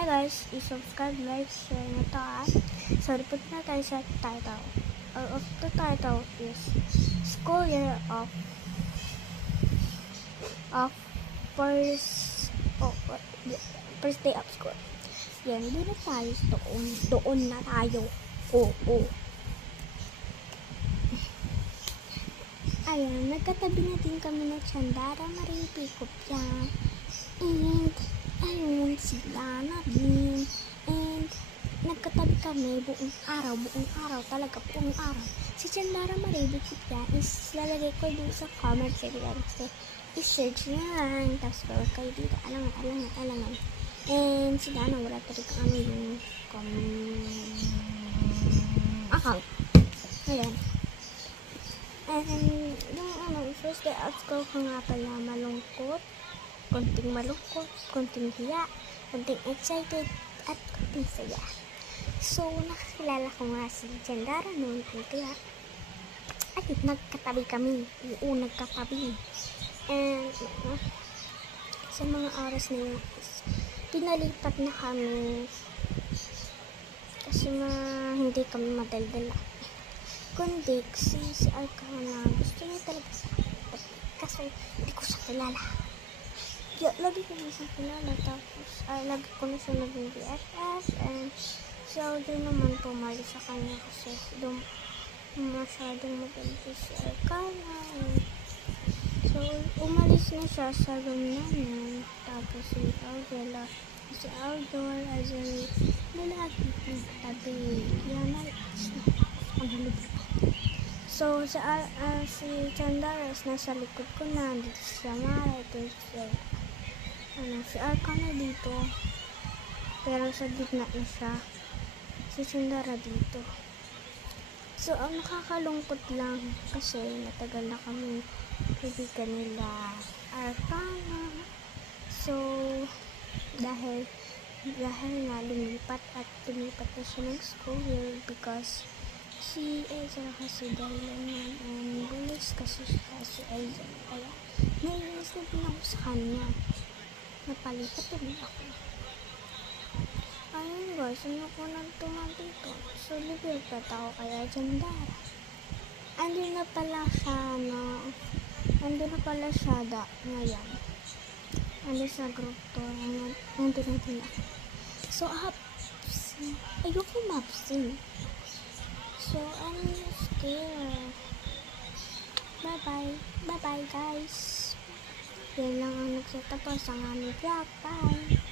Hi guys, i-subscribe, like, share na to So, report na tayo sa title. Of the title is School Year of First Day of School. Yan, doon na tayo doon na tayo. Oo. Ayan, nagkatabi na din kami ng Chandara Marie Picopia. And, ayun, sila na din. And, nagkatabi kami buong araw, buong araw. Si Chandara Marie Picopia is lalagay ko dito sa comment section. So, i-search nyo lang. Tapos, kayo dito, alangan. And, si Dana, wala talaga yung account. Ayan. And, yung first day of school ko nga pala malungkot, konting hiya, konting excited, at konting saya. So, nakakilala ko nga si Chandara noon, kaya, nagkatabi kami. Nagkatabi. And, sa mga oras na yun, pinalipat na kami, kasi hindi kami madaldala. Kundi si Arcana gusto niya talaga sa akin, kasi hindi ko siya kilala. Lagi ko na siya kilala, tapos lagi ko na siya naging BFF, and si Audrey naman pumali sa kanya kasi masyadong magaling si Arcana. So umalis na siya sa room namin, tapos si Audrey as a lalaki ng tabi, kaya nalakas na ang halibot. So, si Chandara is nasa likod ko na, dito si Samara, ito si Arcana dito, pero sa gitna na siya, si Chandara dito. So, ang nakakalungkot lang, kasi matagal na kami kaibigan nila Arcana. So, dahil nga lumipat na siya ng school year because si Ezra kasi dahilan yan, and bulis kasi siya si Ezra, kaya naiinis na din ako sa kanya, napalipat din ako. Ayun guys, ano ko nang tumatito, so lipat ako kaya Chandara. Andun na pala siya ngayon, andun sa group to, andun na din ako. So ayoko mapsin. So, I'm scared. Bye-bye guys. Yan lang ang nagtatapos ang aming vlog. Bye!